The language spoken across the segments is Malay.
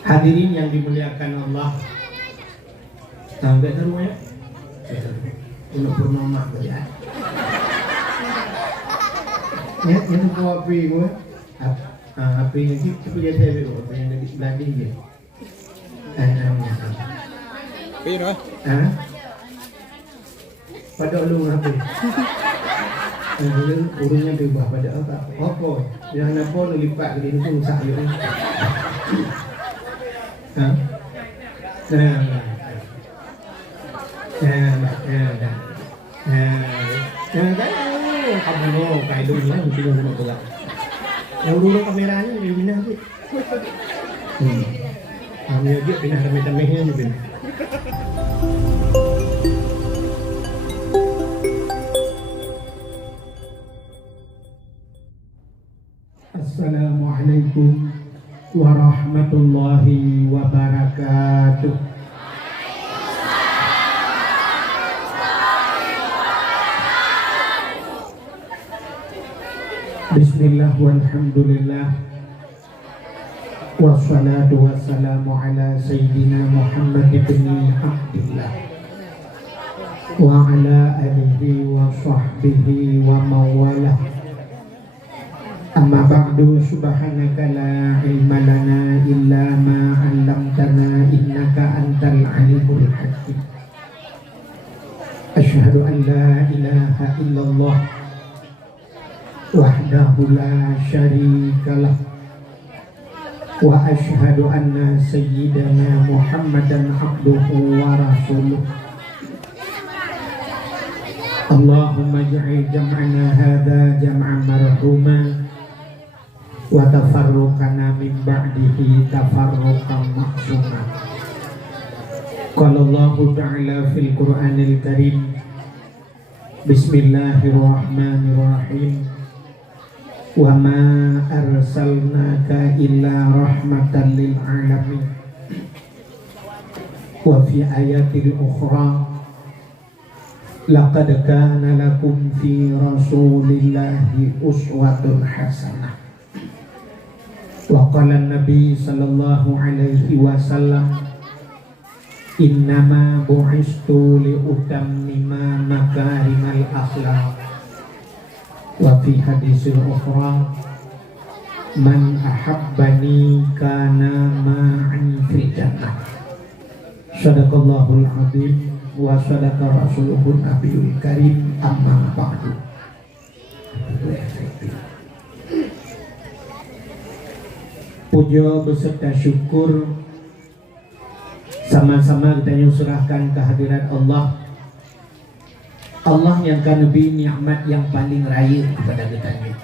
Hadirin yang dimuliakan Allah. Tahu gak tahu ya? Untuk purnama ya. Ya, itu kau api gue. Api ni kita punya TV tu, api yang di sebelah dia. Api no? Pada lu api. Urungnya berubah pada apa? Apa? Jangan apa lu lipat ke dia pun rusak dia. Kamu mau kayak dulu ya, mungkin mau pegang. Yang dulu kameranya dia pindah tu. Kami aja pindah tameh-tamehnya ni pindah. Assalamualaikum warahmatullahi wabarakatuh. Bismillah walhamdulillah wassalatu wassalamu ala sayyidina Muhammad ibn Abdullah wa ala alihi wa sahbihi wa mawalah. Amma ba'du, subhanaka la ilma lana illa ma 'allamtana innaka antal alimul hakim. Asyhadu an la ilaha illallah wahdahu la syarikalah wa asyhadu anna sayyidana Muhammadan abduhu wa rasuluh. Allahumma ij'al jam'ana hadza jam'an marhuma wa tafarruqana min ba'dihi tafarruqan ma'suma. Qala Allahu ta'ala fil Qur'anil Karim, Bismillahirrahmanirrahim, wa ma arsalnaka illa rahmatan lil alamin. Wa fi ayatil ukhra, laqad kana lakum fi rasulillahi uswatun hasanah. Wa qala an-nabi sallallahu alaihi wasallam, innama bu'istu li utammima makarimal akhlaq. Wa fi hadisil ukhra, man ahabbani kana ma'an fi jannah. Sadaqallahul azim wa sadaqa rasuluhun nabiyul karim, amma ba'du. Puja beserta syukur sama-sama kita serahkan kehadirat Allah. Allah yang kan lebih nikmat yang paling raya kepada kita ini.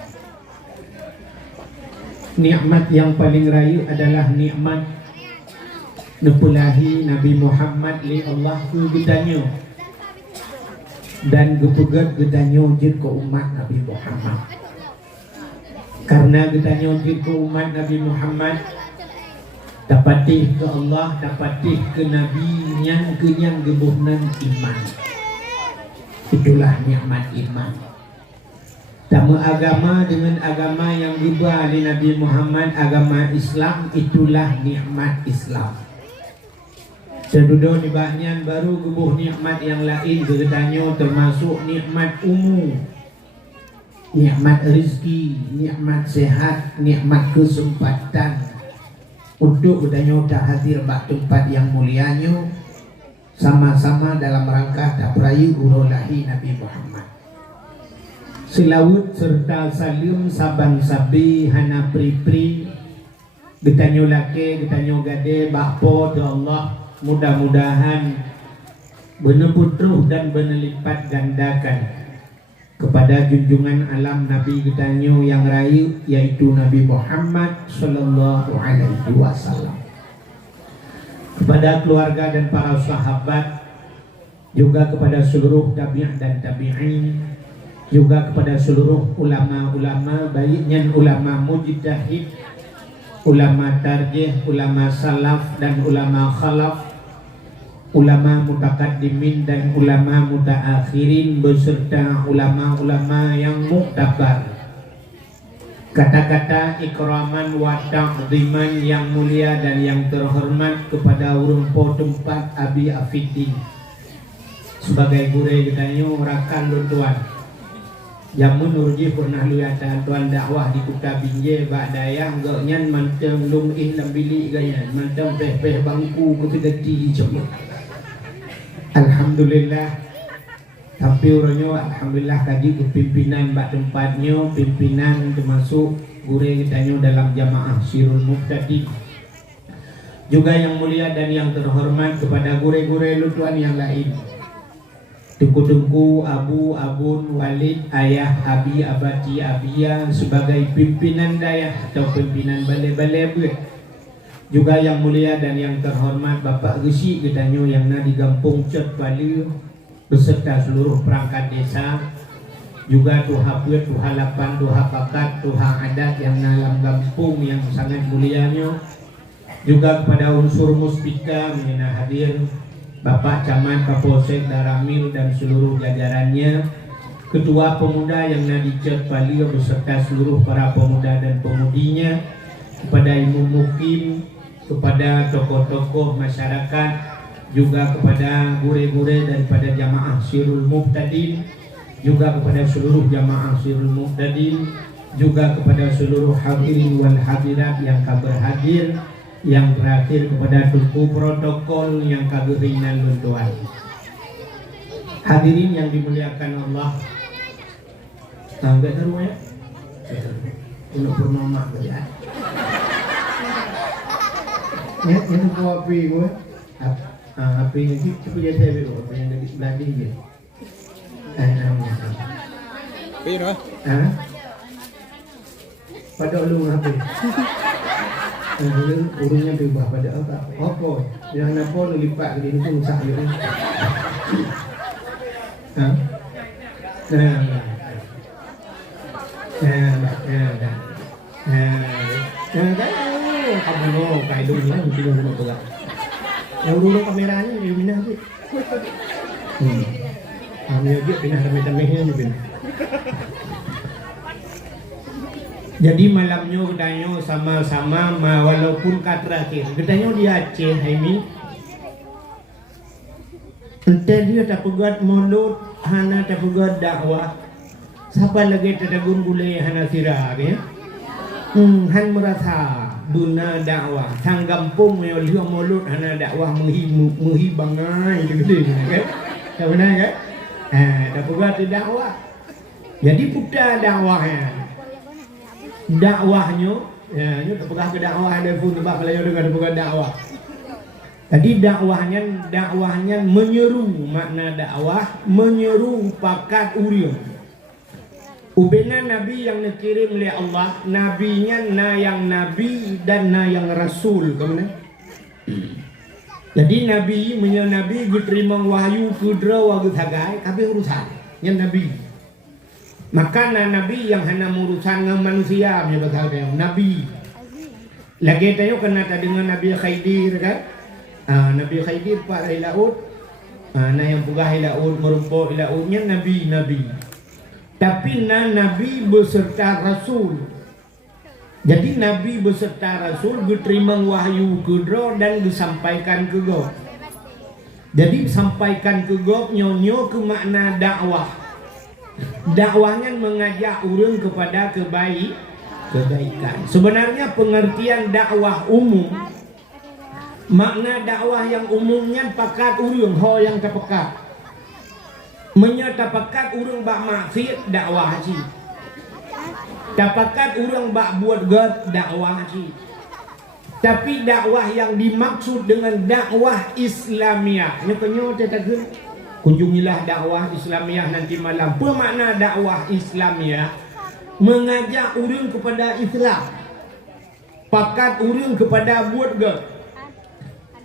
Nikmat yang paling raya adalah nikmat nepulahi Nabi Muhammad li Allah ku gedanya dan gepegat gedanya jin ke umat Nabi Muhammad. Karena gedanya jin ke umat Nabi Muhammad, dapatih ke Allah, dapatih ke Nabi yang kenyang gebuhnan iman. Itulah nikmat iman. Tama agama dengan agama yang dibawa oleh Nabi Muhammad, agama Islam, itulah nikmat Islam. Seduduh di bahagian baru gebuh nikmat yang lain geretanyo, termasuk nikmat umum, nikmat rezeki, nikmat sehat, nikmat kesempatan untuk geretanyo tak hadir bak tempat yang mulianyo, sama-sama dalam rangka tak perayu urolahi Nabi Muhammad. Selawut serta salim saban sabi hana pri-pri getanyo lake, getanyo gade, bakpo ya Allah. Mudah-mudahan beneputuh dan benelipat gandakan kepada junjungan alam Nabi getanyo yang rayu, yaitu Nabi Muhammad sallallahu alaihi wasallam, kepada keluarga dan para sahabat, juga kepada seluruh tabi'in dan tabi'in, juga kepada seluruh ulama-ulama, baiknya ulama mujtahid, ulama tarjih, ulama salaf dan ulama khalaf, ulama mutaqaddimin dan ulama mutaakhirin, beserta ulama-ulama yang muktabar Kata-kata ikraman wa ta'ziman yang mulia dan yang terhormat kepada urang tempat Abi Afiddin sebagai gure gedanyo rakan lutuan yang menurji pernah luyatan tuan dakwah di Kuta Binjai Ba'dayah gaknyan manteng lung lam bilik ganyan manteng peh-peh bangku keti-keti coba. Alhamdulillah. Tapi orangnya alhamdulillah tadi pimpinan bak tempatnya, pimpinan termasuk gure kitanya dalam jamaah Syirul Muqtadi. Juga yang mulia dan yang terhormat kepada gure-gure lutuan yang lain. Tengku-tengku Abu Abun Walid Ayah Abi Abati Abia sebagai pimpinan dayah atau pimpinan balai-balai buat. Juga yang mulia dan yang terhormat Bapak Gesi kitanya yang na di Gampung Cet Bali beserta seluruh perangkat desa, juga tuha buat, tuha lapan, tuha pakat, tuha adat yang dalam kampung yang sangat mulianya, juga kepada unsur muspika mengenai hadir Bapak Camat Kapolsek Daramil dan seluruh jajarannya, ketua pemuda yang nadi Cet Bali beserta seluruh para pemuda dan pemudinya, kepada imam mukim, kepada tokoh-tokoh masyarakat, juga kepada gure-gure daripada jamaah Syirul Muqtadin, juga kepada seluruh jamaah Syirul Muqtadin, juga kepada seluruh hadirin wal hadirat yang berhadir, yang terakhir kepada tuku protokol yang kagerinan luntuan. Hadirin yang dimuliakan Allah. Enggak tahu ya? Untuk purnama ya. Ya, itu kopi gue. Apa yang itu punya saya dulu, apa yang dari sebelah dia. Pira? Pada lu apa? Urungnya berubah pada apa? Apa? Yang apa lu lipat ke ini rusak dia. Kamu kayak dulu ya, mesti dulu berat. Yang dulu kameranya dia pindah tu. Kami dia pindah tameh-tamehnya dia pindah. Jadi malamnya katanya sama-sama walaupun kat terakhir. Katanya di Aceh Haimi. Entah dia tak pegat mulut, hana tak pegat dakwah. Siapa lagi tadagun gulai hana sirah ya? Han merasa duna dakwah sang kampung yo liu mulut hana dakwah muhi bangai gede kan tak benar kan dah buat dakwah jadi putar dakwahnya ya ni tak pernah ke dakwah ada pun sebab kalau ada bukan dakwah tadi dakwahnya menyeru makna dakwah menyeru pakat urium. Ubena Nabi yang dikirim oleh Allah, nabinya na yang nabi dan na yang rasul, kemana? Jadi nabi nabi diterima wahyu kudra wa gutagai, tapi urusan yang nabi. Maka nabi yang hanya urusan dengan manusia, punya bakal dia nabi. Lagi tayo kena dengan Nabi Khidir kan? Nabi Khidir pak laut, na yang pugah laut merumpok lautnya nabi. Tapi Nabi beserta Rasul. Jadi Nabi beserta Rasul diterima wahyu ke Dro dan disampaikan ke God. Jadi sampaikan ke God nyonyo ke makna dakwah. Dakwahnya mengajak orang kepada kebaikan. Sebenarnya pengertian dakwah umum, makna dakwah yang umumnya pakat orang ho yang terpekat. Menyatapakat urang bak maksiat dakwah haji. Tapakat urang bak buat gad dakwah haji. Tapi dakwah yang dimaksud dengan dakwah Islamiah. Ini penyo tetakan kunjungilah dakwah Islamiah nanti malam. Apa makna dakwah Islamiah? Mengajak urang kepada Islam. Pakat urang kepada buat gad.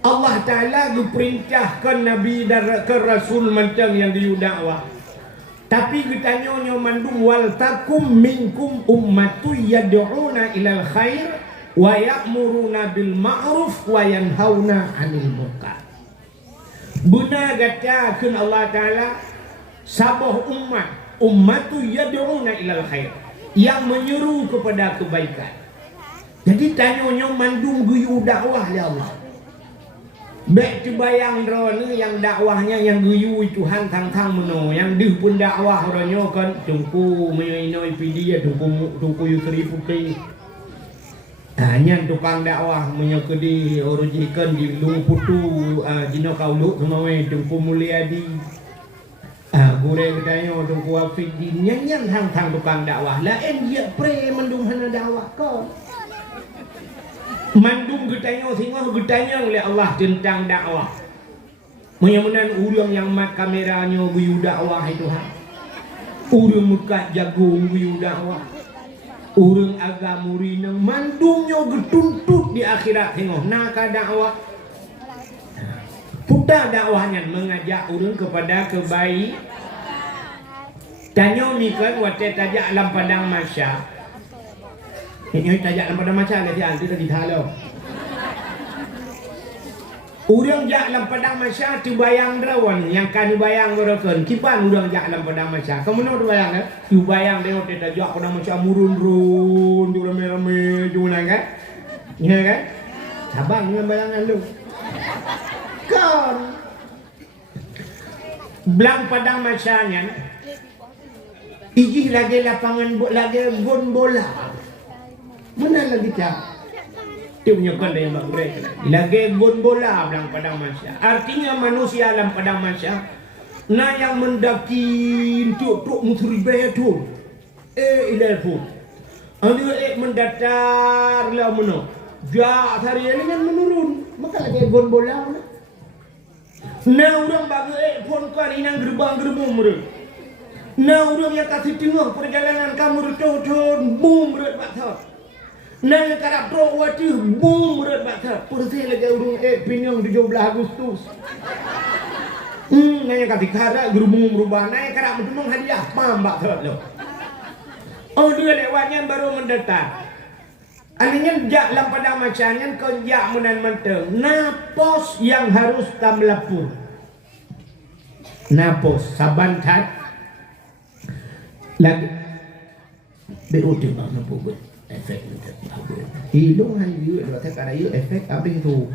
Allah Ta'ala diperintahkan Nabi dan ke Rasul mentang yang diudakwah. Tapi kitanya mandum wal takum minkum ummatu yad'una ilal khair wa ya'muruna bil ma'ruf wa yanhauna 'anil munkar. Benar katakan Allah Ta'ala sabah ummatu yad'una ilal khair. yang menyuruh kepada kebaikan. Jadi tanyanya mandung guyu dakwah ya Allah. Baik terbayang drone yang dakwahnya yang guyu itu hang-hang meno, yang dia pun dakwah orangnya kan tungku menyoinoi pidi ya tungku Yusri Putih. Hanya tukang dakwah menyokedi orujikan di Lung Putu Dino Kaulu semua tungku Mulyadi. Gure katanya tungku Afidin yang hang-hang tukang dakwah. Lain dia pre mendung hana dakwah kau. Mandung getanya singa getanya oleh Allah tentang dakwah. Menyamanan urang yang mat kameranya guyu dakwah itu ha. Urang muka jagung guyu dakwah. Urang agama rinang mandungnya getuntut di akhirat tengok naka dakwah. Putar dakwahnya mengajak urang kepada kebaik. Tanya mikir wate tajak alam padang masya. Ini tajak dalam padang macam dia nanti tadi thalau. Urang jak dalam padang macam tu bayang drawan yang kan bayang berakan. Kipan urang jak dalam padang macam. Kamu nak bayang kan? Tu bayang dia nanti tajak padang macam murun-run, tu rame-rame, tu kan? Ya kan? Sabang dengan bayangan lu. Kan? Belang padang macamnya. Ijih lagi lapangan lagi gon bola. Mana lagi tak? Dia punya kan yang bagus lagi gon bola dalam padang masya. Artinya manusia dalam padang masya. Nah yang mendaki untuk mutribaya tu. Ilal pun. Ada mendatar lah mana. Jak hari ini kan menurun. Maka lagi gon bola. Nah orang bagi pun kan inang gerbang-gerbang mereka. Nah orang yang kasih tengah perjalanan kamu retun boom berat batal. Nah yang karap pro wati boom berat batal. Pergi lagi orang pinang 17 Agustus. Nah yang kasih karak gerumung berubah. Nah yang karap menunung hadiah pam batal lo. Oh dia lewatnya baru mendatar. Aninya jak dalam padang macamnya kau jak menan menteng. Nah pos yang harus kam lapur. Nah pos saban tat. Lagi BOT mana pun efek hidung hanya you dua tak ada you efek habis tu.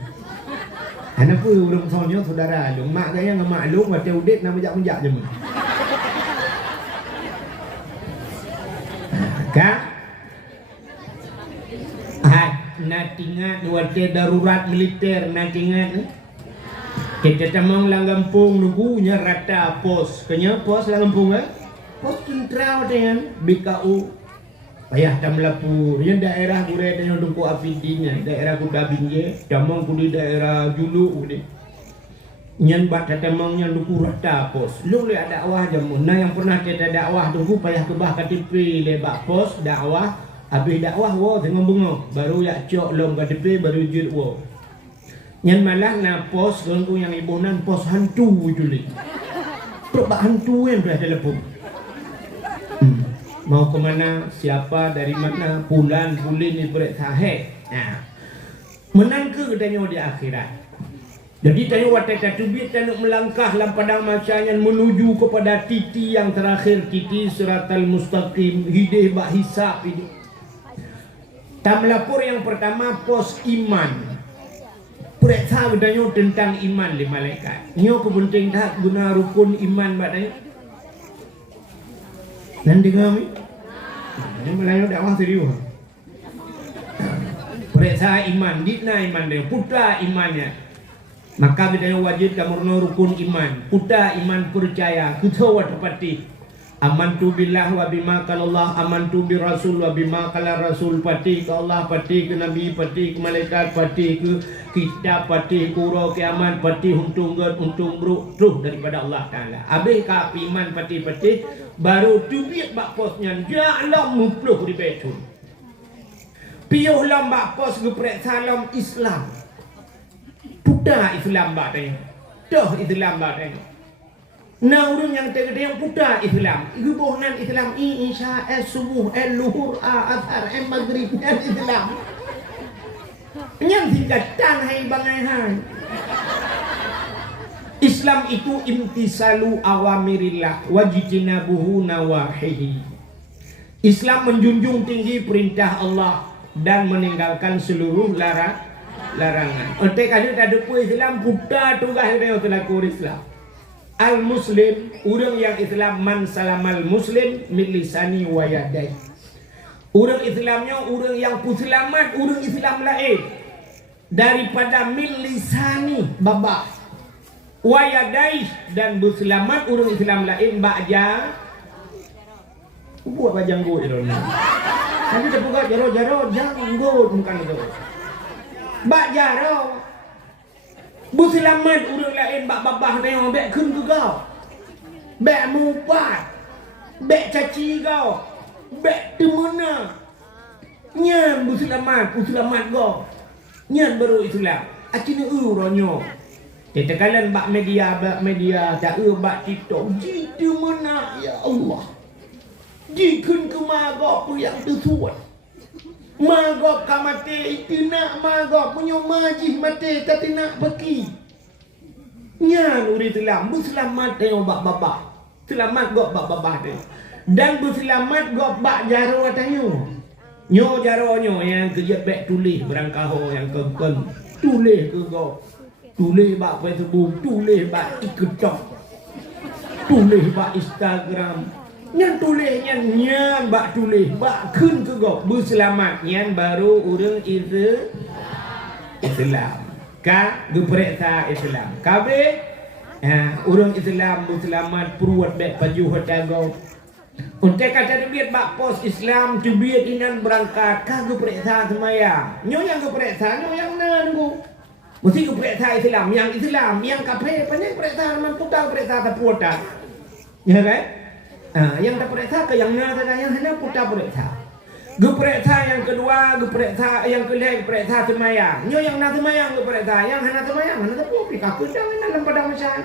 Anak pun orang soalnya saudara lu mak gaya ngamak lu macam udet nama jak je mah. Kak natingat wate darurat militer natingat kita tamang langampung nugunya rata pos kenya pos langampung pos sentral dengan BKU payah tam lapur yang daerah gure dengan Tungku Afidinya daerah Kudabing ye tamang kudi daerah Julu kudi nyan bat tamang nyan Tungku rata pos lu le ada dakwah jamun nah yang pernah kita dakwah Tungku payah kebah KTP le bak pos dakwah habis dakwah wo tengok bengok baru ya cok lom KTP baru jid wo nyan malah na pos Tungku yang ibunan pos hantu itu le bak hantu yang dah telepon. Mau ke mana, siapa, dari mana, bulan ni berat sahih. Nah, menang ke katanya di akhirat. Jadi tanya watak katubit tanya melangkah dalam padang macamnya menuju kepada titi yang terakhir, titi siratal mustaqim, hidayah bak hisab ini. Tam lapor yang pertama pos iman. Periksa katanya tentang iman di malaikat. Nyo kepenting tak guna rukun iman katanya. Nanti kami ini Melayu dakwah serius. Periksa iman, ditna iman dia, putra imannya. Maka kita wajib kamu rukun iman, putra iman percaya, kita watapati. Amantu billah wa bima kalallah, amantu bi rasul wa bima kala rasul, pati ke Allah, pati ke Nabi, pati ke malaikat, pati ke kitab, pati ke uro kiamat, pati untung ged, untung bruk, truh daripada Allah Ta'ala. Habis ka iman pati-pati, baru tubik bak posnya, ja'lam mupluh di betul. Piyuh lam bak pos geprek salam Islam. Putar Islam bak tanya. Dah Islam bak tanya. Nah orang yang terkata yang putar Islam, hubungan Islam Isya, subuh, luhur, asar, maghrib, Islam. Yang tingkatan hai bangai hai. Islam itu imtisalu awamirillah wajtinabuhu nawahihi. Islam menjunjung tinggi perintah Allah dan meninggalkan seluruh larangan. Oleh kerana ada pun Islam putar tugas dia untuk Islam. Al-Muslim, orang yang Islam man salamal muslim min lisani wa yadai. Orang Islamnya orang yang selamat, orang Islam lain daripada min lisani babak wa yadai, dan berselamat orang Islam lain bakja buat bajanggo itu. Nanti dia buka jaro-jaro janggo bukan itu. Bakjaro berselamat orang lain bak babah tengok bek kun ke kau. Bek mupat. Bek caci kau. Bek temuna. Nyan berselamat kau. Nyan baru Islam. Acina ronyo. Tetekalan bak media tak bak TikTok. Jitu mana ya Allah. Jikun ke magok yang tersuat. Magok ka mati itu nak magok punya majih mati tapi nak pergi. Nyan uri telam berselamat tengok bak babak. Selamat gok bak babak dia. Dan berselamat gok bak jaro atanyo. Nyo jaro nyo yang kerja bek tulis berangkaho yang kekon. Tulis ke gok. Tulis bak Facebook, tulis bak TikTok. Tulis bak Instagram. Nyan tulis nyan bak tulis bak kun ke gok berselamat nyan baru orang Islam ka geperiksa Islam kabe orang Islam berselamat peruat bek baju hotago untuk kata duit bak pos Islam duit inan berangkat ka geperiksa semayang nyo yang geperiksa nyo yang nanggu mesti geperiksa Islam yang kape pandai periksa man putar periksa taputa ya kan. Yang tak periksa ke yang na tadi yang hendak putar periksa. Geperiksa yang kedua, geperiksa yang kelih periksa semayang. Nyo yang nak semayang geperiksa, yang hendak semayang hendak tapu pika kudang dalam padang macam.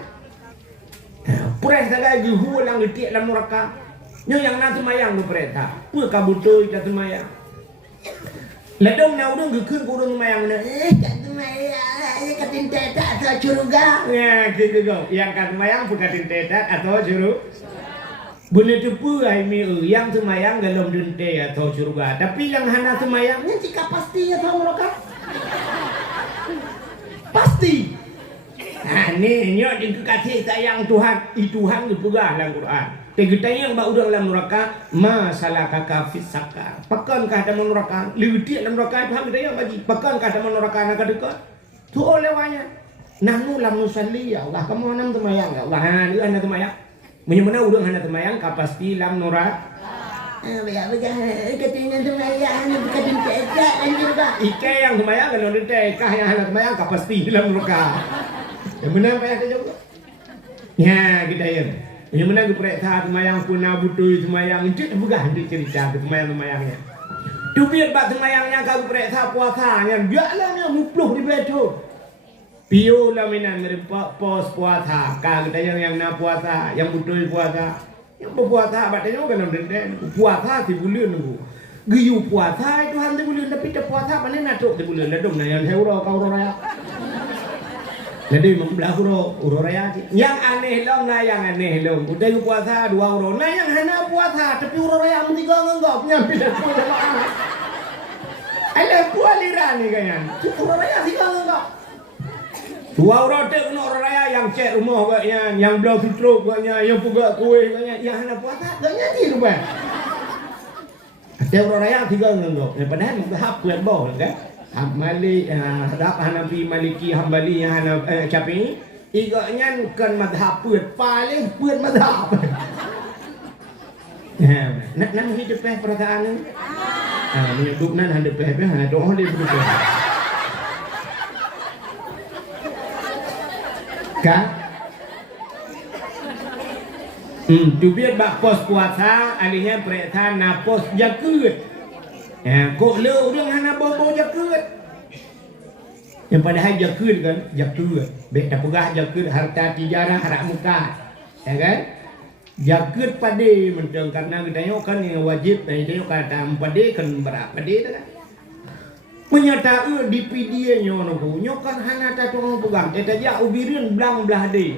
Periksa lagi hulang letik dalam neraka. Nyo yang nak semayang geperiksa. Pu kabutoi tak semayang. Ledong na urang gekun urang semayang na. Tak semayang, katin tetak atau curuga. Ya, gitu go. Yang kat semayang pu katin tetak atau curug. Boleh tepu yang semayang dalam dente atau surga. Tapi yang hana semayangnya jika pasti atau mereka pasti. Nah ni nyok dikasih sayang Tuhan. Tuhan juga dalam Quran. Kita yang bak udang dalam neraka masalah kakak fisaka. Pakankah dalam neraka? Liutik dalam neraka Tuhan kita yang bagi. Pakankah dalam neraka nak dekat? Tu olehnya. Nanu lam nusalli ya Allah. Kamu nam semayang ya Allah. Ha dia hana semayang. Menyemana urang hendak semayang kapasti lam nora. Katanya semayang bukan tekak anjir Pak. Ike yang semayang kalau tekak yang hendak semayang kapasti lam neraka. Yang benar payah ke juga. Ya kita ya. Yang benar ke periksa semayang puna butui semayang itu bukan di cerita semayang-semayangnya. Tu biar bak semayangnya kau periksa puasanya biarlah mupluh di betul. Pio laminan merempak pos puasa. Kau kita yang nak puasa, yang betul puasa, yang berpuasa. Batanya kan orang puasa di bulan tu. Giyu puasa itu hanya bulan tapi tak puasa mana nak tu di bulan. Ledong na yang hero kau raya. Ledong membelah uro raya. Yang aneh long na yang aneh long. Udah puasa 2 euro. Na yang hanya puasa tapi uro raya mesti kau nganggap nyampe dah tu sama. Alah pualiran ni kan. Uro raya sih kau nganggap. 2 euro tak kena orang raya yang cek rumah katnya, yang belau sutruk katnya, yang pugak kuih katnya, yang hendak puasa katnya ni rumah. Cek orang raya 3 nganggap. Padahal tahap kuat bawah kan. Malik, hadap Hanafi, Maliki, Hambali, yang Hanaf Syafi'i. Igaknya kan madhab puat, paling puat madhab. Nak hidup perasaan ni. Menyebut nan hadap doa dia begitu. Kan? Tu biar bak pos puasa alihnya periksa napos jakut. Kok le orang hana bobo jakut. Yang padahal jakut kan, jakut. Bek tak pegah jakut harta tijarah harak muka. Ya kan? Jakut pade mentang karena kita kan yang wajib dan kita kata pade kan berapa pade kan. Menyatakan di PD nyo nopo nyokan hana ta tong pegang eta ja ubireun blang belah de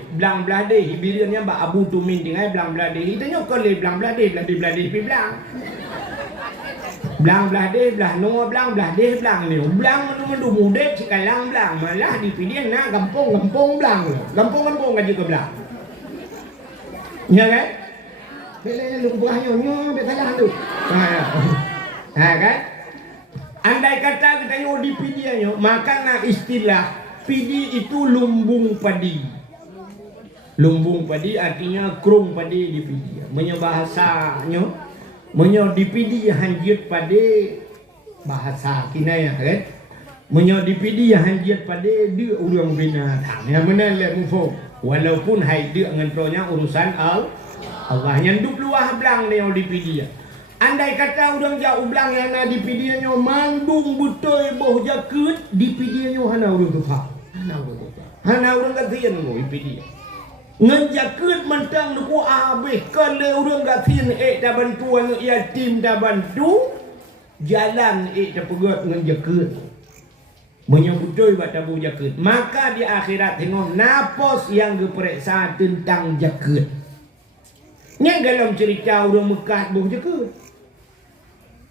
hibireunnya ba abu tumin dingai blang belah de itu nyokan le blang belah de pi blang Belang belah deh, belah no, belang belah deh, belang ni. Belang mendu mudet sekalang belang. Malah dipilih nak gampung belang. Gampung kan juga belang. Ya kan? Bila lumbah nyo salah tu. Ha kan? Andai kata kita nyo di PD nyo, maka nak istilah PD itu lumbung padi. Lumbung padi artinya krung padi di PD. Menyo bahasanya, menyo di PD hanjit padi bahasa kinaya kan? Menyo di PD hanjit padi dia urang binatang. Yang mana lek mufo. Walaupun hai dia dengan pronya urusan Allah yang duk luah belang dia di PD. Andai kata orang jauh belang yang ada di PD nya mandung betul boh jakut di PD nya hana urang tu faham. Hana urang katian mo di PD. Ngan jakut mentang nuku habis kalau urang katian dah bantuan yatim dah bantu jalan dah pegat ngan jakut. Menyebutoi buat tabu jakut. Maka di akhirat tengok napos yang diperiksa tentang jakut. Yang dalam cerita orang Mekah buh jakut.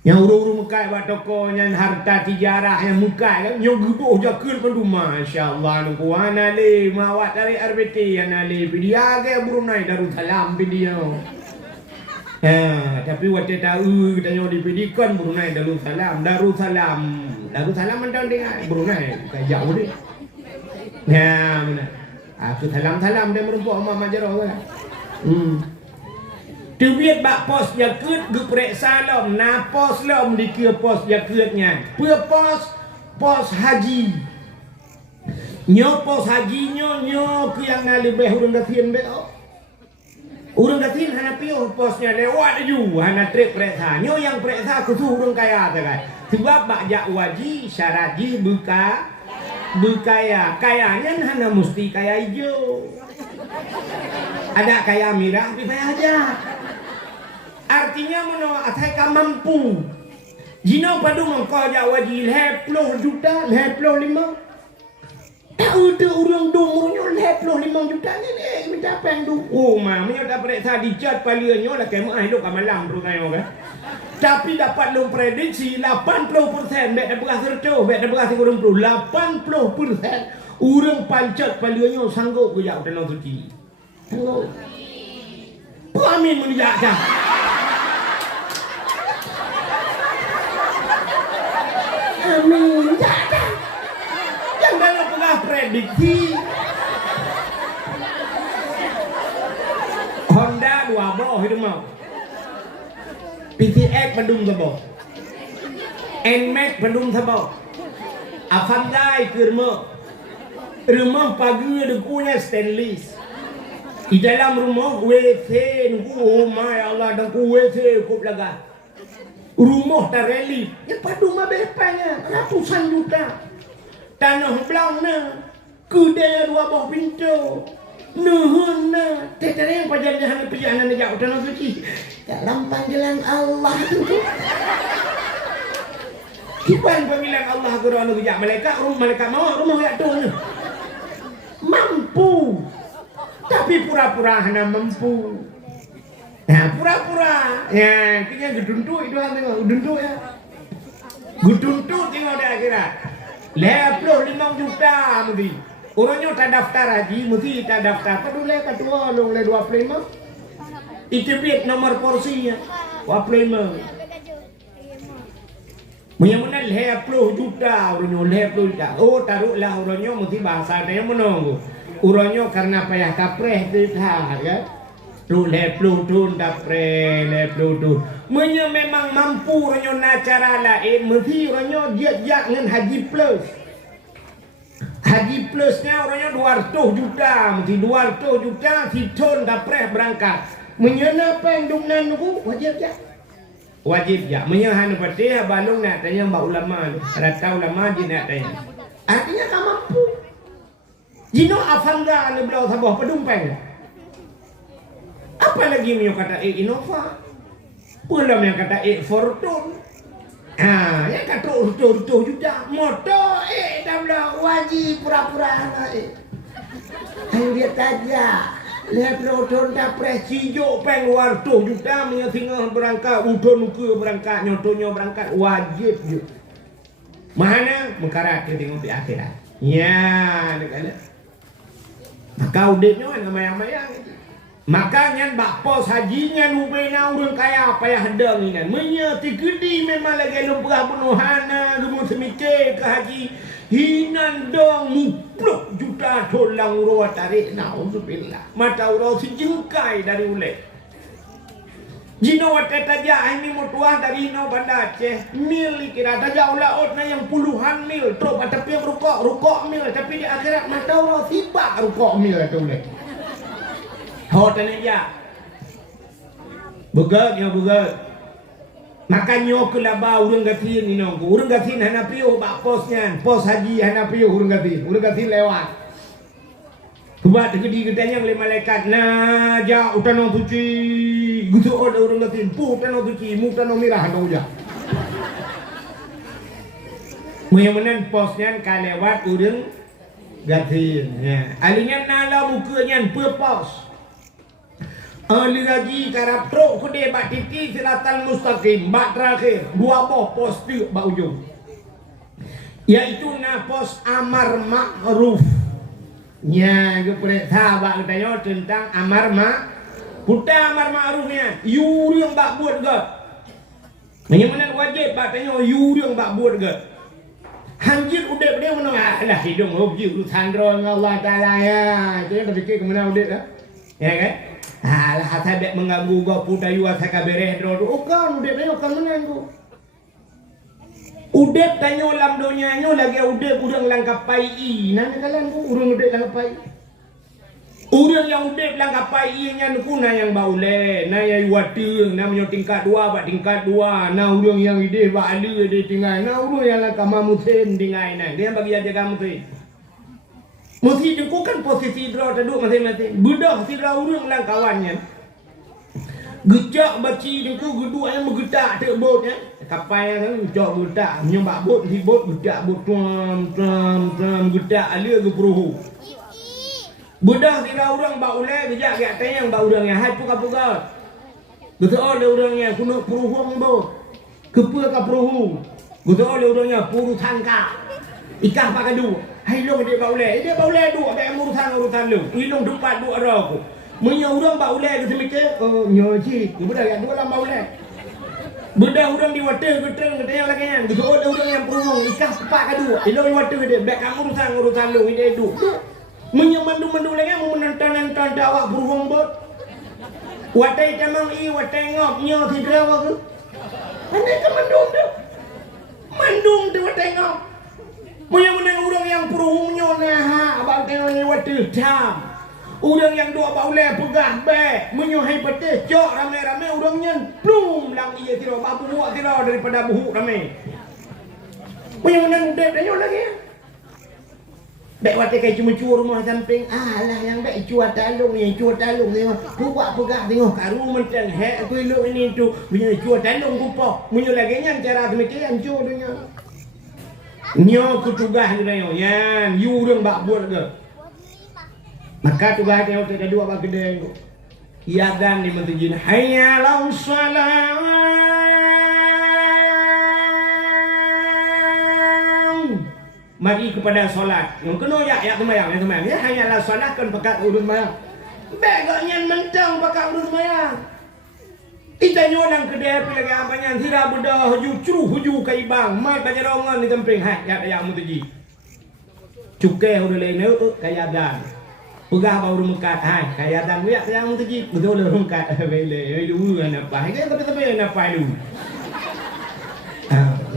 Yang orang Mekah buat tokonya harta tijarah yang Mekah kan yang gebuh jakut pun masya-Allah nu kuana le mawat dari RBT ana le dia ke Brunei Darussalam video. Tapi waktu tahu kita nyo dipedikan Brunei Darussalam mentang dengan Brunei kayak jauh deh. Ya benar. Aku salam dia merumpuk Mama Jaro kan. Tu biết bak pos jakut diperiksa lom, na pos lom dikira pos jakutnya. Pua pos haji. Nyo pos haji nyo ke yang lebih urang datien be. Urang datien hana piu posnya lewat ju, hana trip periksa. Nyo yang periksa kusu urang kaya kan. Sebab bak jak waji syarat ji berkaya. Kayanya hana mesti kaya hijau. Ada kaya merah tapi kaya aja. Artinya mana atai ka mampu. Jino padu mengko jak waji 10 juta, 55. Tahu tu urang domornya 55 juta ni minta peng tu. Oh mamanya dah periksa dicat paliannya lah kemo hidup ka malam tu tayo kan. Tapi dapat lu prediksi 80% mek beras serto, mek beras 80%. 80% urang pancat paliannya sanggup ke jak tanah suci. Sanggup. Amin menjak dah. Amin dah. Jangan pernah prediksi. Honda 2 boh hidup mau. PTX Bandung Sabau. NMAX Bandung Sabau. Avandai rumah pagi dekunya stainless. Di dalam rumah WC nunggu oh my Allah dan WC cukup lega. Rumah terrelip. Yang padu mah bepanya ratusan juta. Tanah belangna kedai 2 buah pintu. Nuhunna tetereng pajajahan perjalanan jauh tanah suci. Dalam panggilan Allah itu. Kipan panggilan Allah ke orang kerja malaikat mau rumah yak tu. Mampu. Tapi pura-pura hana mampu. Nah, pura-pura. Ya, kayaknya geduntuk itu kan tengok, geduntuk ya. Geduntuk tengok di akhirat. 55 juta mesti. Orangnya tak daftar haji, mesti tak daftar. Peduli ketua long le 25. Itu biar nomor porsinya. 25. Menyamuna 50 juta orangnya 50 juta. Oh, taruhlah orangnya mesti bahasa dia menunggu. Orangnya karena payah kapreh tidak ya. Tu leplu tu dapre leplu tu. Menya memang mampu orangnya na cara lain mesti orangnya dia dengan haji plus. Haji plusnya orangnya 200 juta, mesti 200 juta hiton dapre berangkat. Menya apa yang dumnan tu wajib ya. Wajib ya. Menya hanu patih balung nak tanya mbak ulama, rata ulama je nak tanya. Artinya kamu mampu. Jino Avanda ane belau sabah pedumpeng. Apa lagi yang kata Innova? Pula yang kata Fortune. Yang kata urut juta. Motor dah belau wajib pura-pura anak. Ayo dia saja. Lihat rodon dapres cijo peng warto juta punya tinggal berangkat udon ke berangkat nyotonya berangkat wajib je. Mana mengkarat ke tengok di akhirat. Ya, dekat. Maka udetnya nama yang mayang. Makanya bakpos hajinya nubena urang kaya payah hedang ini. Menyati gede memang lagi lumpah penuhana gemuk semike ke haji. Hinan dong mupluk juta dolang urang tarik nauzubillah. Mata urang sejengkai dari ulek. Jino wate taja ini mutuah dari Hino Banda Aceh mil kira taja ulaut na yang puluhan mil terus tapi yang rukok mil tapi di akhirat mata urang tiba rukok mil tu ulek. Hotel aja. Begat. Makanya kelaba urang gatin ni nong. Urang gatin hana piu bak posnya. Pos haji hana piu urang gatin. Urang gatin lewat. Buat gede gedanya oleh malaikat. Nah, ja utanong suci. Gitu ada urang gatin. Pu utanong suci, mu utanong mirah no ja. Muyamunan posnya ka lewat urang gatin. Ya. Alinya nala mukanya pos. Ali lagi karap truk kude bak titi siratan mustaqim bak terakhir dua pos tu bak ujung yaitu na pos amar ma'ruf nya ke perintah bak tanya tentang amar puta amar ma'rufnya yurang bak buat ke menyemenan wajib bak tanya yurang bak buat ke hanjir udep dia mana lah hidung objek lu sandro Allah Taala ya itu yang terfikir kemana udep lah ya kan. Alah hatabek mengganggu gua puta yuwa saka bereh dro. Oh kan udep ayo kan menanggu. Udep tanyo lam donyanya lagi udep urang langkapai i. Nanya kalian ku urang udep langkapai. Urang yang udep langkapai i nya kuna yang baule. Na ya yuwateung namanya tingkat 2 bak tingkat 2. Na urang yang ide bak ada de tinggal. Na urang yang langka mamusen dingai na. Dia bagi aja kamu tu. Mesti jengku kan posisi draw taduk masing-masing. Bedah si draw urang lang kawannya. Gejak baci jengku geduk yang bergedak tak bot ya. Kapal yang gejak bergedak menyembak bot si bot gedak bot tram gedak alir ke peruhu. Bedah si draw urang bak ulai gejak ke atas yang bak urang yang hai puka-puka. Betul ada urangnya kuno peruhu bot. Kepa ka peruhu. Betul ada urangnya puru tangka. Ikah pakadu. Hai long dia baulai duk ada urutan lu. Ilung depan duk ara aku. Munya urang baulai ke semike nyo ci. Budak yang dua lam baulai. Budak urang di water geteng geteng lagi yang. Gitu ada urang yang perung ikah sepak kadu. Ilung di water dia bek kamu urutan lu ide duk. Munya mandu lagi mau menonton dawak perung bot. Watai tamang i watai ngop nyo tidra aku. Andai ke mandung tu watai ngop. Punya menang urang yang peruhungnya nah abang tengok ni water dam. Urang yang dua baulai pegah bek menyuhai pete cok rame-rame urangnya plum lang iya tiro babu muak tiro daripada buhuk rame. Punya menang udep danyo lagi. Bek water kai cuma cua rumah samping alah yang bek cua talung tengok buat pegah tengok karu mentang hek aku elok ini tu punya cua talung kupok punya lagi yang cara demikian cua dunia. Nyo kutugah ni dayo yan yurang bak buat ke maka tugah dia tak ada dua bak gede tu iadzan di masjid hayya lau salam mari kepada solat yang kena ya sembahyang ya hayya lau solat kan pakat urun sembahyang begaknya mentang pakat urun sembahyang. Kita nyolang ke dia lagi ampanya tidak bedah huju kaibang mat baca rongan di samping hai ya mutuji cukai udah lain kaya dan pegah baru mekat hai kaya dan ya mutuji betul udah mekat bele dulu apa hai tapi apa dulu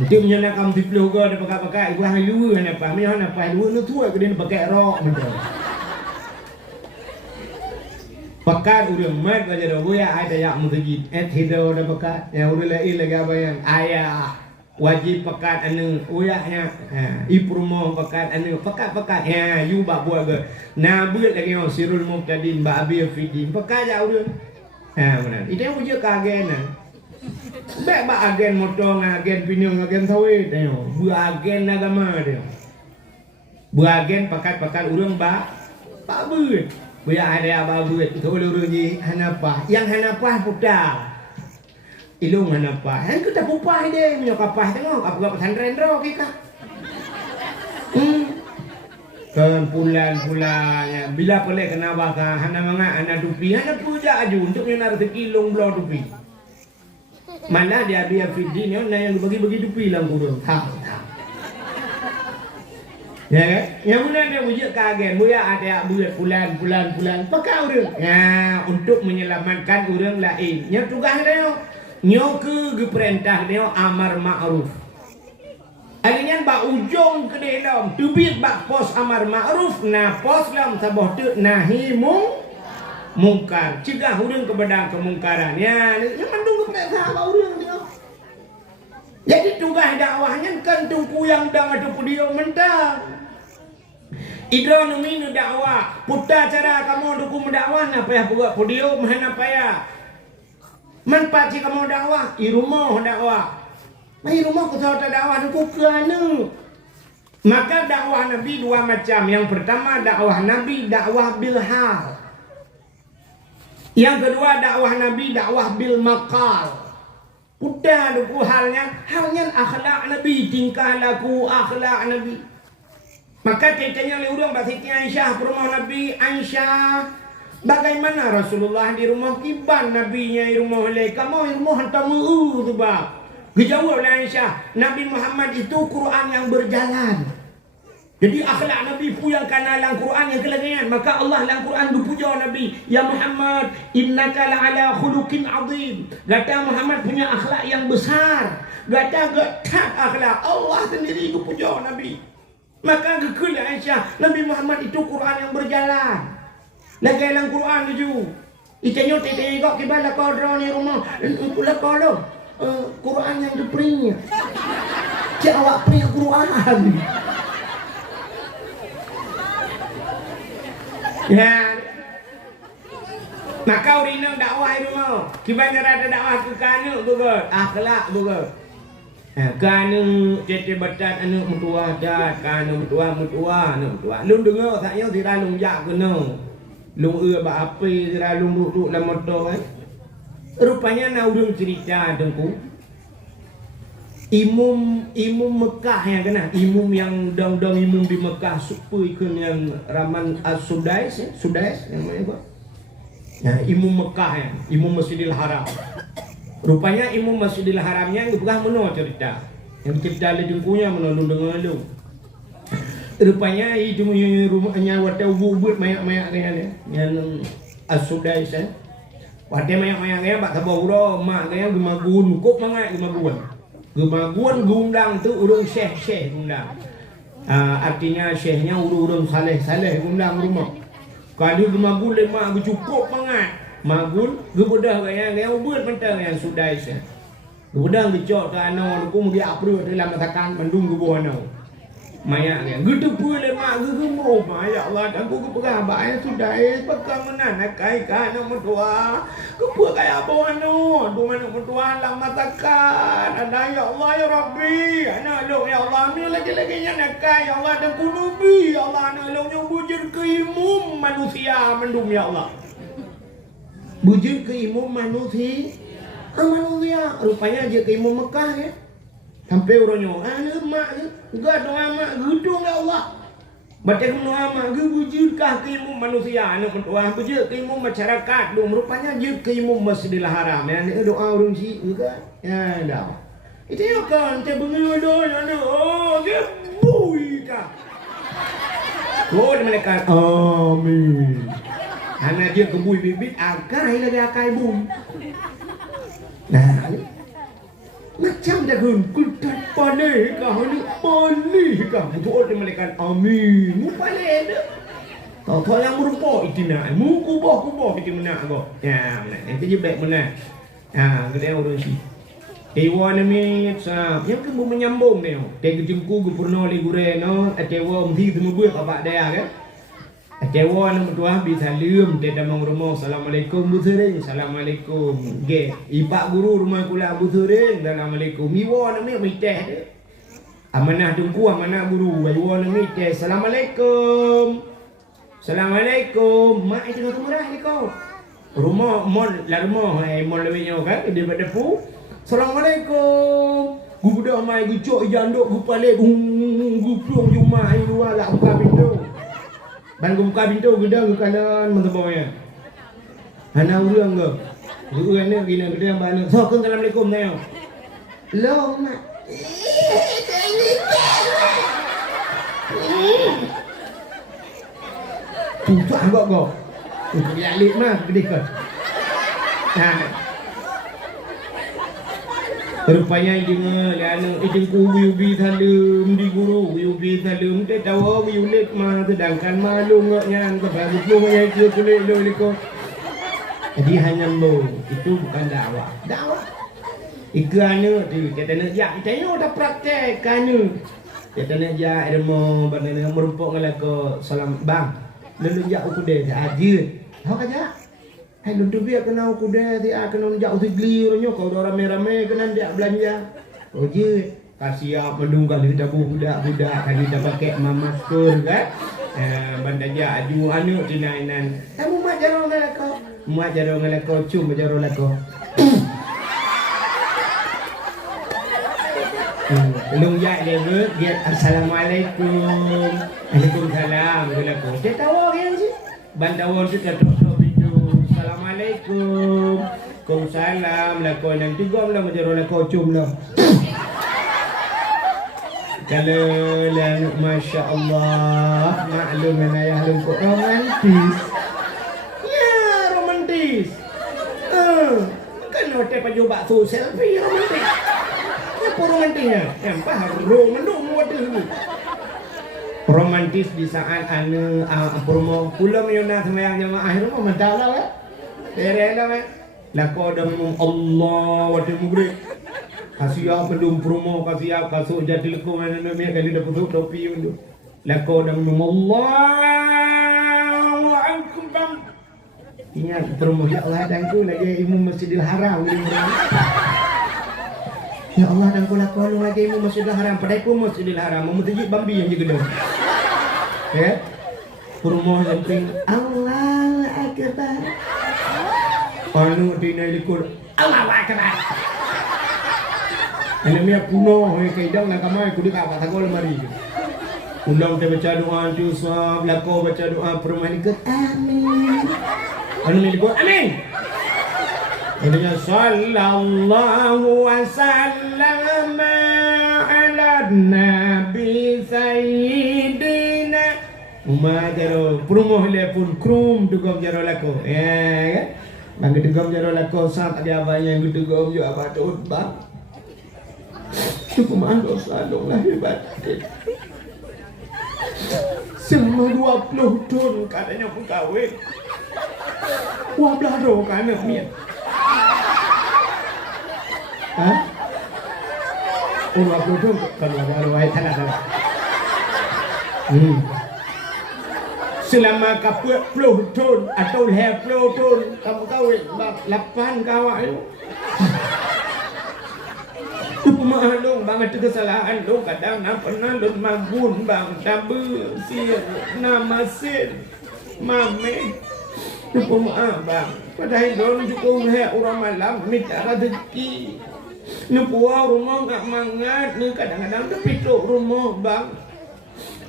nanti menyolang kamu tiplu ke ada pakai gua dulu apa menyolang apa dulu lu tua ke dia pakai rok betul. Pakat udah mat baca doa ya ada yang mutajid hido udah pakat yang udah lagi apa yang ayah wajib pakat anu uyahnya iprumo pakat anu pakat ya you bak buat ke nah buat lagi yang sirul muqtadin ba abi fidin pakat ya udah benar itu yang uji kagen bek bak agen motong agen pinung agen sawit buat agen agama dia buat agen pakat urang bak buat Buya ada ababu itu ulurunyi hanapa. Yang hanapa putar. Ilung hanapa. Han kita pupah dia punya kapah tengok apa pesantren ro kita. Kan pulan-pulannya bila boleh kena baka hana manga ana dupi hana puja aju untuk yang rezeki long blo dupi. Mana dia fidi ni yang bagi-bagi dupi lang kurang. Ya kan? Yang mana dia wujud kaget, buya ada buat bulan. Pakai orang. Ya, untuk menyelamatkan orang lain. Yang tugas dia, nyoke perintah dia amar ma'ruf. Alinya bak ujung ke dia tubit bak pos amar ma'ruf, nah pos lam sabah tu nahi mungkar. Cegah orang kepada kemungkaran. Ya, yang mendung kepada sahabat orang dia. Jadi tugas dakwahnya kan tungku yang dah ada video mentah. Idra numinu dakwah, putar cara kamu dukung dakwah na payah buat video mana payah. Manfaat si kamu dakwah, i rumah dakwah. Mai rumah ku tahu dakwah dukung kerana. Maka dakwah Nabi dua macam. Yang pertama dakwah Nabi dakwah bil hal. Yang kedua dakwah Nabi dakwah bil maqal. Putar dukung halnya akhlak Nabi, tingkah laku akhlak Nabi. Maka ceritanya oleh orang Siti Aisyah rumah Nabi Aisyah. Bagaimana Rasulullah di rumah kiban Nabinya di rumah oleh kamu di rumah hantamu tu bab. Dijawab oleh Aisyah, Nabi Muhammad itu Quran yang berjalan. Jadi akhlak Nabi puyang kanalang Quran yang kelagian. Maka Allah dalam Quran berpuja Nabi, ya Muhammad innaka la'ala khuluqin azim. Kata Muhammad punya akhlak yang besar. Kata akhlak Allah sendiri berpuja Nabi. Maka kekul Aisyah, Nabi Muhammad itu Quran yang berjalan. Lagi dalam Quran tu. Itanya tengok kibala kau drone rumah. Kula kau Quran yang dipering. Cik awak pering Quran. Ya. Maka urina dakwah rumah. Kibala ada dakwah ke kana bukan akhlak bukan. Kerana cete batat anak mertua dat, kerana mertua. Lung dengar saya tidak lung jak kena. Lung bak api tidak lung duduk dalam motor kan. Rupanya nak urang cerita tengku. Imum Mekah yang kena. Imum yang dong imum di Mekah super ikut yang Raman As-Sudais yang mana apa? Nah, imum Mekah yang imum Masjidil Haram. Rupanya imam Masjidil Haramnya yang pernah mana cerita. Yang cerita le jengkunya mana lu dengar lu. Rupanya itu rumahnya wata ubud mayak-mayak kaya yang As-Sudais eh. Wata mayak-mayak kaya bak sabah uro mak kaya gemagun kok mangai gemagun. Gemagun gundang tu urang syekh gundang. Artinya syekhnya urang saleh gundang rumah. Kalau gemagun lemak cukup mangai. Magul, gebudah kaya ubud mentang yang sudah isya. Gebudah gecok ke anau, aku mesti apru dalam masakan Bandung gebuh anau. Maya kaya, gitu pula mak gemuk, ya Allah, aku keperah bahaya sudah pegang mana nak kai kan mertua. Kepuh kaya apa anau, tu mana mertua dalam masakan. Ada ya Allah ya Rabbi, anak lo ya Allah, ni lagi-laginya nak kai ya Allah dan kunubi ya Allah, anak lo yang bujur ke imum manusia mendung ya Allah. Bujur ke imam manusia. Rupanya dia ke imam Mekah ya. Sampai orangnya, mak enggak doa mak gedung ya Allah. Baca doa mak bujur ke imam manusia anak mentua, bujur ke imam masyarakat. Rupanya dia ke imam Masjidil Haram ya. Doa orang si enggak. Ya dah. Itu ya kan, dia bengodo oh dia bui kah. Oh mereka amin. Karena dia kebui bibit akai lagi akai bui. Nah, macam dah kutat panih kah ni panih kah. Itu orang mereka amin. Mu panih dah. Tahu yang merupa itu nak. Mu kubah itu mana kau. Ya, nanti je baik mana. Kita orang si. Ewan ni sah. Yang kamu menyambung dia. Tega jengku gubernur ligure no. Atewa mesti temu buat apa dia kan. Atewa nama tuah bisa lium dia damang rumah. Assalamualaikum Bu Sering. Assalamualaikum. Ge, ipak guru rumah kula Bu Sering. Assalamualaikum. Iwa nama miteh dia. Amanah tungku amanah guru. Iwa nama miteh. Assalamualaikum. Assalamualaikum. Mak itu tengah murah ni kau. Rumah mall mall lebihnya kan daripada pu. Assalamualaikum. Gu dah mai gu cok janduk gu pale gu plong jumah ai luar lah buka pintu. Ban gu buka pintu gu dah gu kanan mentemonya. Hana urang ke? Gu ana gina gede bana. So assalamualaikum nayo. Lo mak. Tutup agak kau. Dia alik mah gede kau. Rupanya ideng ku ubi thalum di guru ubi thalum te tahu ulit mah sedangkan malu ngoknya kebaru ngoknya itu kulit lo liko. Jadi hanya lo itu bukan dakwah. Iku anu tu kita nak jak kita ni dah praktek anu. Kita nak jak ilmu bagaimana merumpuk ngelako salam bang. Lalu jak aku deh aja. Tahu aja. Hai lu tu biar kena aku deh dia kena jak tu geli orangnya kau dah rame-rame kena dia belanja. Oh je kasih apa mendung kali dapur budak-budak kali dah pakai mamas kur kan. Banda jak aju anu tinainan. Kamu mak jaro ngelako. Mak jaro ngelako cum jaro lako. Long ya dia dia assalamualaikum. Waalaikumsalam gelaku. Dia tahu yang sih. Bantawan tu tok itu. Assalamualaikum. Waalaikumsalam lako nang tigom lah majaro lako cum lah. Kalau lan masya-Allah maklum ayah lengko romantis. Ya romantis. Kan hotel baju bakso selfie romantis. Romantisnya, apa romantis di saat anu promo pulang yona semayang jamaah rumah mantap lah, terela lah, lako demi Allah waktu mugri, kasih apa dum promo kasih apa kasut jadi lekung anu ni kali dah putus topi itu, lako demi Allah, Akbar. Ingat promo ya Allah dan tu lagi Imam Masjidil Haram. Ya Allah dan kula kalau lagi mu Masjidil Haram padai ku Masjidil Haram mu tujuh bambi yang juga dong. Ya. Kurmo samping Allah akbar. Anu dinai likur Allah akbar. Elemia puno kaidang nak kamai ku dik apa tagol mari. Undang te baca doa tu sab lako baca doa permani ke amin. Anu ni likur amin. Adanya sallallahu wasallam ala nabi sayyidina umajaro promo telepon krum dugom jaro lako ya kan bang dugom jaro lako saat ada apa yang dugom yo apa tu bang tu komando selalu lah hebat semua 20 tahun katanya pun kawin wah belado kan mian. Hah? Orang bodoh kalau ada ruai tanah. Selama kapur 10 tahun atau 20 tahun kamu kawin bang 8 kawan itu. Tu pemahalang bang ada kesalahan dong kadang nak pernah lun mabun bang tabu sir nama sir mame. Tu pemaaf bang. Padahal dong cukup orang malam minta rezeki. Nupuah rumah tak mangat, ni kadang-kadang terpituk rumah bang.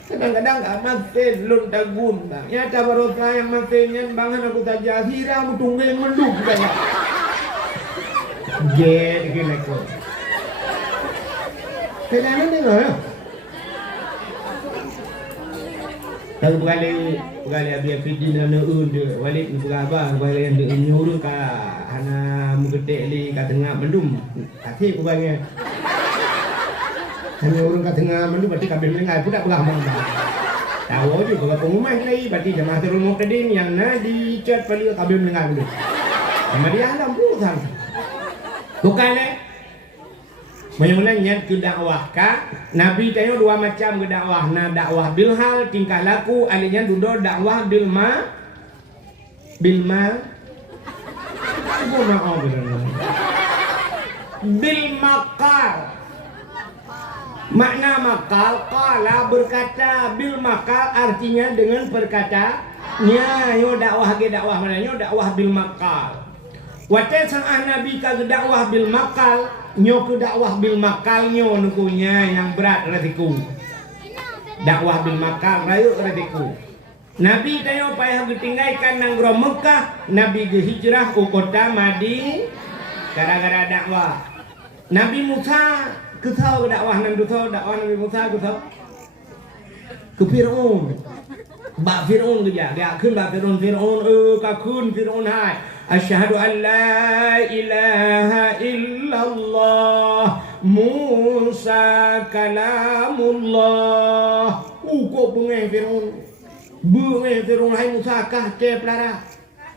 Kadang-kadang tak masin, lun tagun bang. Ya tabarota yang masinnya bangan aku saja hira mutunggeng menduk banyak. Jet gila kau. Kenapa ni kau? Tapi berkali abis fidin dan udah balik berapa balik yang nyuruh ka hana mugetek li ka tengah mendum hati bukannya hanya urung ka tengah mendum berarti kabel mendengar pun tak berapa tahu juga pengumuman lagi berarti jemaah terumur kedin yang na di chat paling kabel mendengar dulu sama dia alam puluhan bukan mula-mulanya ke dakwah ka Nabi tanya dua macam ke dakwah na dakwah bilhal tingkah laku alinya duduk dakwah bilma bil makal makna makal qala berkata bil makal artinya dengan perkata Nya yo dakwah ge dakwah mana yo dakwah bil makal. Wate sang nabi ka dakwah bil makal, nyo ke dakwah bil makal nyo nukunya yang berat retiku. Dakwah bil makal rayu retiku. Nabi tayo payah ditinggalkan nang gro Mekah, nabi ge hijrah ke kota Madinah gara-gara dakwah. Nabi Musa ke tahu dakwah nang dakwah Nabi Musa ke tahu. Ke Firaun. Ba Firaun ke diaขึ้น ba Firaun ka kun Firaun hai asyhadu an la ilaha illallah Musa kalamullah kok bengai Firaun hai Musa kah ke pelara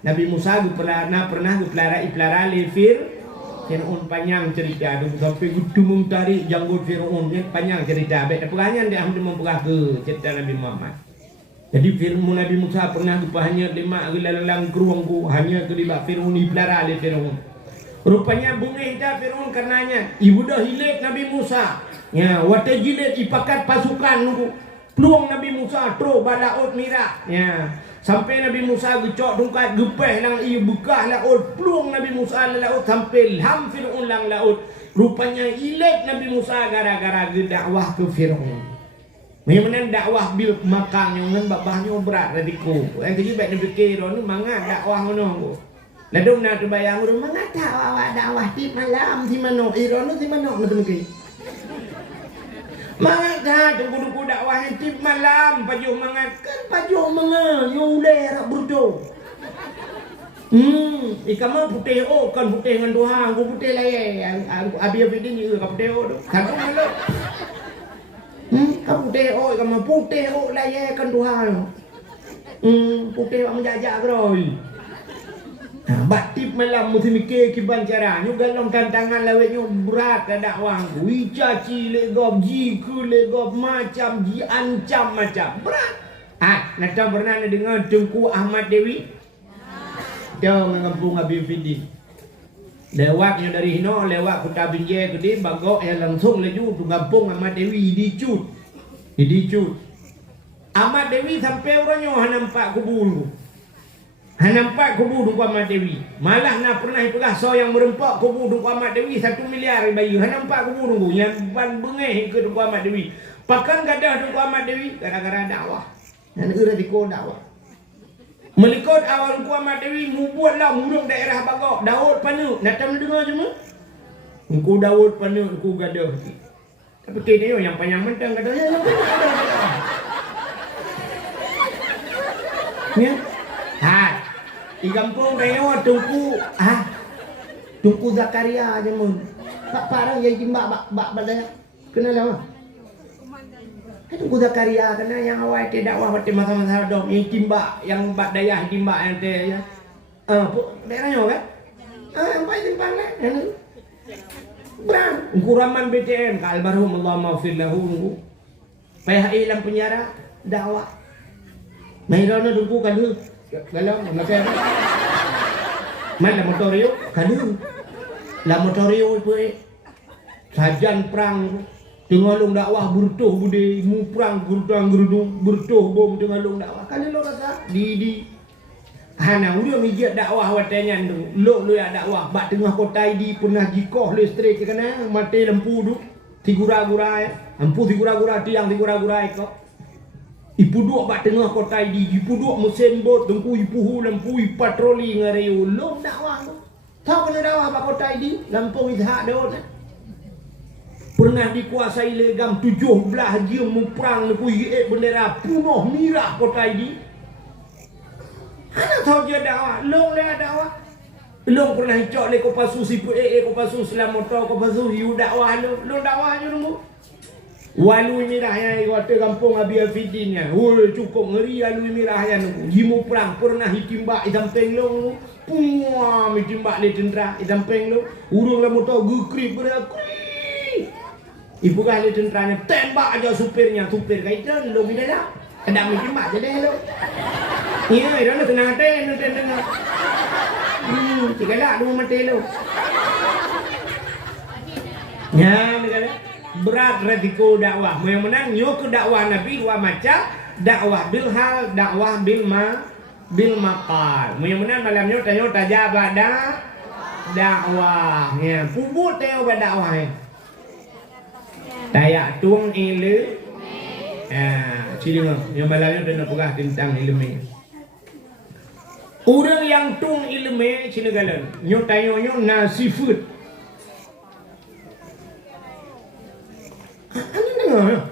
Nabi Musa pernah pelara le Firaun panjang cerita sampai gudumung tarik janggut Firaun panjang cerita baik perangan dia hendak memperah ke cerita Nabi Muhammad. Jadi Firman Nabi Musa pernah hanya lima lalang keruangku hanya kelibak Firman dipelara oleh Firman. Rupanya bunga dah Firman karenanya ibu dah hilik Nabi Musa. Ya, wate jilid ipakat pasukan nunggu. Peluang Nabi Musa tro balaut mira. Ya, sampai Nabi Musa gecok dungkat gepeh lang iu bekah laut. Peluang Nabi Musa laut sampai ham Firman lang laut. Rupanya hilik Nabi Musa gara-gara dakwah ke Firman. Memang dakwah bil makang yang babahnya berat radiku. Yang tadi baik nak fikir ni mangat dakwah ngono. Ladung nak terbayang orang mangat dakwah di malam di mana iron di mana nak mungkin. Mangat dah tunggu dakwah di malam pajuh mangat kan pajuh mangat yo ler burdo. Ikama putih kan putih dengan Tuhan, aku putih lain. Aku abi ni aku putih tu. Kau malu. Kamu teo kamu putih layakan Tuhan. Putih menjajak keroi. Nah, batip malam mesti mikir kiban cara. Nyu galong tantangan lawetnya berat ke dakwah. Wicaci legop jiku legop macam diancam macam berat. Nak pernah dengar Tengku Ahmad Dewi? Dia mengampung Habib Fidi. Lewatnya dari Hino, lewat Kota Binjai ke dia, bagok yang langsung laju tu kampung Ahmad Dewi dicut. Ahmad Dewi sampai orangnya nampak kubur. Nampak kubur duk Ahmad Dewi. Malah nak pernah itulah so yang merempak kubur duk Ahmad Dewi 1 miliar bayi. Nampak kubur duk yang ban bengeh ke duk Ahmad Dewi. Pakan gadah duk Ahmad Dewi gara-gara dakwah. Dan negara diko dakwah. Melikut awal ku Ahmad Dewi membuatlah murung daerah bagok Daud Panu. Datang dengar cuma. Engku Daud Panu engku gadah. Tapi kini yang panjang mentang gadahnya. Ya. Di kampung dayo Tungku Zakaria aja mun. Pak parang jadi mbak badaya. Kenal apa? Tunggu Zakaria kena yang awal ke dakwah waktu masa-masa dong yang timbak yang bak dayah timbak yang te ya. Daerahnya kan? Yang baik timbang lah. Berang kuraman BTN ka almarhum Allah maghfir lahu. Payah ilang penjara dakwah. Mairana dungku kan lu. Galau makan. Mana motorio kan lu. La motorio itu sajan perang dengalung dakwah bertuh bude muprang gurdang gurdung bertuh bom dengalung dakwah kan lo kata di hana udah mijat dakwah watanya lo ya dakwah bak tengah kota di pernah jikoh listrik kana mati lampu du tigura-gura ya lampu tigura-gura tiang tigura-gura kok ipu duk bak tengah kota di ipu duk mesin bot tengku ipu lampu patroli ngareu lo dakwah tahu kena dakwah bak kota di lampung ishak daud pernah dikuasai legam 17 jam memperang nekui bendera punoh mirah kota ini. Mana tahu dia dakwah, long le dakwah. Long pernah cok le ko pasu sipu ko pasu selamoto ko pasu yu dakwah lo dakwah je nunggu. Walu mirah yang kota kampung Abi Afidin ya. Cukup ngeri walu mirah yang nunggu. Jimu perang pernah hitimbak idampeng lo. Puah hitimbak le tentera idampeng lo. Urung lamoto gukrip berakri. Ibu kah le tenteranya tembak aja supir kaitan lo bila dah. Kadang mesti mak je deh lo. Iya, itu lo tenang ten. Cikalah dua mati lo. Ya, negara berat resiko dakwah. Yang menang nyo ke dakwah Nabi dua macam, dakwah bil hal, dakwah bil bil maqal. Mudah-mudahan malam ni tanya tajab dakwah. Ya, pubut tanya dakwah. Tayak tung ilmu. Sini yang malam ni tanya pegah tentang ilmu. Orang yang tung ilmu sini galan. Nyo tanya nasifut. Ano dengar?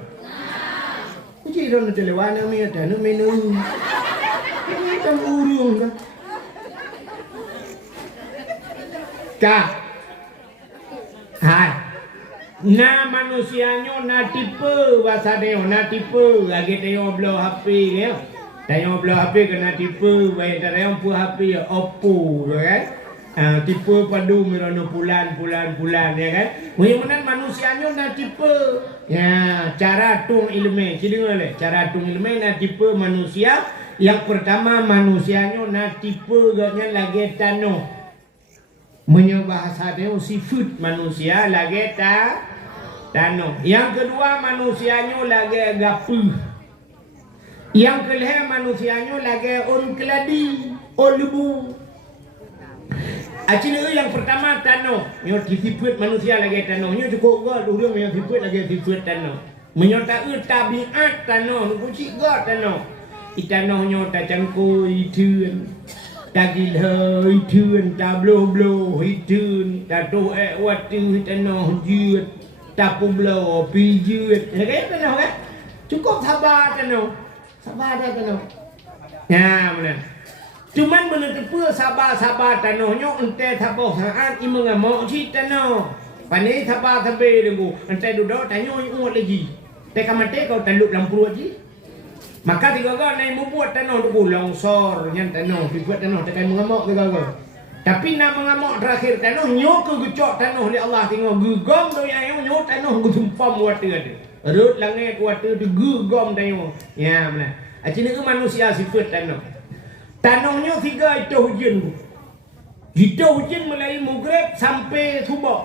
Jadi orang terlewat nama ada nama menu. Kan urung kan. Kak. Hai. Na manusianya na tipe bahasa dia na tipe lagi tengok belah HP ya. Tengok belah HP kena tipe baik tak yang pu HP Oppo kan. Tipe padu merono bulan ya kan. Mudah-mudahan manusianya na tipe. Ya, cara tung ilmu. Sini boleh. Cara tung ilmu na tipe manusia. Yang pertama manusianya na tipe gaknya lagi tano. Menyebahasa dia sifat manusia lagi tano. Yang kedua manusianya lagi gapu. Yang kelima manusianya lagi on keladi, on lebu. Acina yang pertama tano, nyo sifat manusia lagi tano. Nyo cukup gak dulu nyo sifat lagi sifat tano. Menyota tabiat tano, nu kucik gak tano. Itano nyo ta cangko itun. Ta gilha itun, ta blo itun, ta to watu itano jut, ta publo pijut. Kayak tano kan? Cukup sabar tano. Sabar dah tano. Ya, benar. Cuman menutup sabar tanohnya ente sabar saat ibu ngamuk si tanoh. Pani sabar sampai dulu ente duduk tanya uat lagi. Teka mati kau tanduk lampu lagi. Maka tiga kau naik membuat tanoh tu longsor yang tanoh dibuat tanoh tekan mengamuk tiga kau. Tapi nak mengamuk terakhir tanoh nyok ke gecok tanoh oleh Allah tengok gegom tu yang nyok tanoh gutumpam water ada. Rut langit water tu gegom tanoh. Ya benar. Acina ke manusia sifat tanoh. Tanahnya 3 itu hujan. Itu hujan mulai maghrib sampai subuh.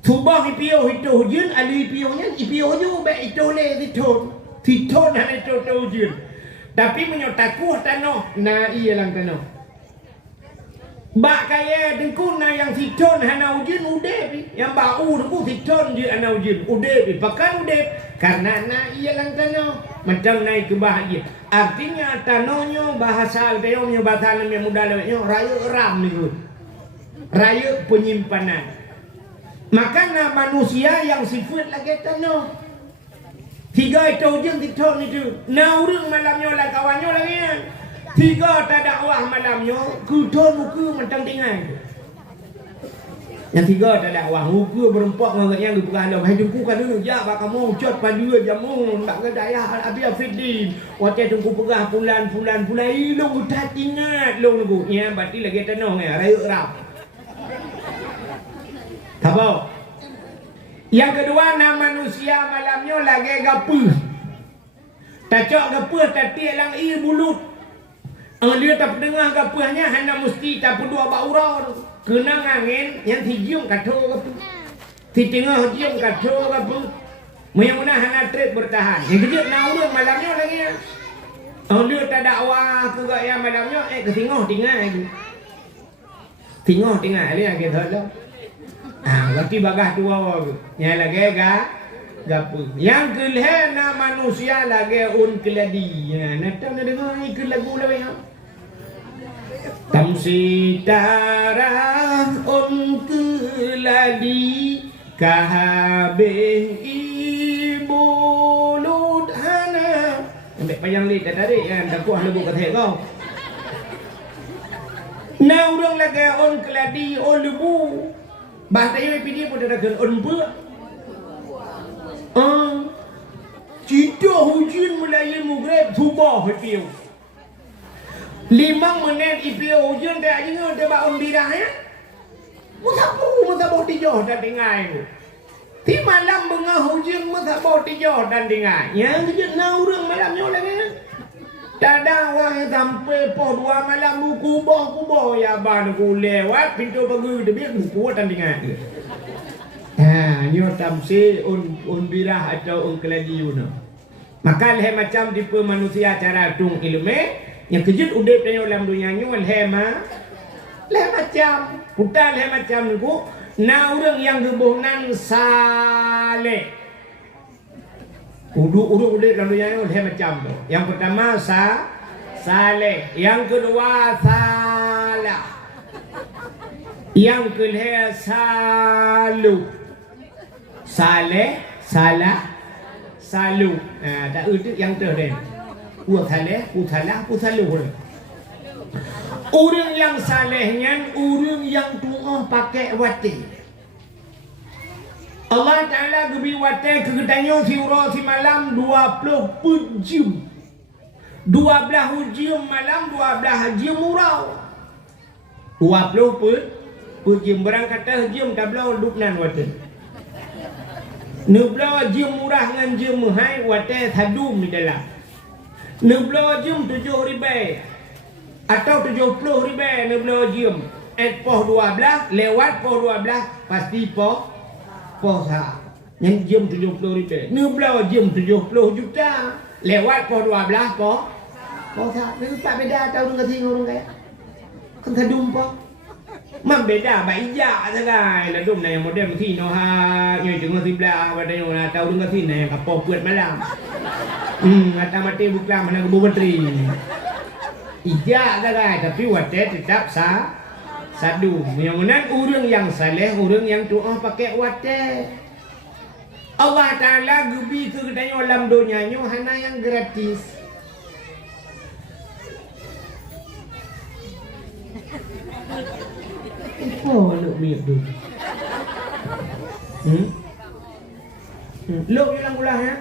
Subuh ipiau itu hujan, ali ipiaunya ipiaunya baik itu le titon. Titon hanya itu hujan. Tapi menyotakuh tanah na iya lang tanah. Bak kaya dengku na yang titon hanya hujan udep. Yang bau dengku titon je hanya hujan udep. Pakan udep karena na iya lang tanah. Macam naik ke bahagia. Artinya tanahnya bahasa alpeomnya bahasa yang mudah lewatnya raya ram ni. Raya penyimpanan. Maka manusia yang sifat lagi tanah. 3 itu hujan titon itu. Nah urang malamnya lah kawannya lagi. 3 tak dakwah malamnya. Kuton muka macam tinggal. Yang 3 tak dakwah muka berempat dengan yang bukan alam. Hai tunggu kan dulu ya bak kamu cut pada jamu tak ke daya abi afidin. Waktu tunggu pegah bulan ilung utat ingat long nunggu. Ya berarti lagi tanah ya raya rap. Apa? Yang kedua nama manusia malamnya lagi gapu. Tacok gapu tatiak lang bulut. Dia tak pendengar gapuhnya hanya mesti tak pedua bak urau. Kena angin yang hijau kacau apa? Di tengah hijau kacau apa? Mudah-mudahan hana trip bertahan. Yang kejut naurun malamnya lagi. Dia tak dakwah ke gaya malamnya ke tengah lagi. Tengah ali yang kita lah. Berarti bagah tua yang lagi gapu. Yang kelihana manusia lagi keladi. Nanti nak dengar ikut lagu lagi. Tamsi tarah keladi kahabeh ibu ludhana. Ambil panjang lid tadi kan tak kuah lagu kata kau. Nah orang lagi keladi lebu. Bahasa yang pilih pun ada ber. Cita hujan mulai maghrib subuh ipiau. 5 menit ipiau hujan tak ingat dia bak umbirah ya. Musabu tijoh dan dengai. Di malam bengah hujan musabu tijoh dan dengai. Yang kejut na urang malamnya lagi. Tada wang sampai po 2 malam kubah ya ban ku lewat pintu pagi dia kuat dan dengai. Nyo tamsi umbirah atau keladi. Maka leh macam tipe manusia cara tung ilmu Yang kejut udip dan dalam dunia ni leh macam putar leh macam ni ku na orang yang gebuhnan saleh. Urung udip dalam dunia ni leh macam tu. Yang pertama saleh, yang kedua salah, yang ketiga salu. Saleh, salah, salu. Tak ada yang terden. Ku saleh, ku salah, ku salu. Orang yang salehnya orang yang doa pakai wati. Allah Ta'ala gebi wati kegetanyo siura si malam 20 jam. 12 jam malam, 12 jam murau. 20 jam berangkat jam tablau duknan wati. Nebla jam murah dengan jam mahal wati sadum di dalam. Nebla jam 7 ribu atau 70 ribu nebla jam. Poh 12 lewat poh 12 pasti poh sah. Yang jam 70 ribu. Nebla jam 70 juta lewat poh 12 poh sah. Ini tak beda tahu dengan orang kaya. Kan sadum poh. Membeda baija sagai la dum na yang modern thi no ha nyoi jeung sibla pada yo na tahu dengan thi na kapo puat malam. Mata mati bukan mana Ibu Menteri. Ija sagai tapi wate tetap sadu. Yang mana orang yang saleh, orang yang doa pakai wate. Allah Taala gebi ke katanya alam dunia nyo hana yang gratis. Oh, nak miak tu. Lok je lang ulah ya.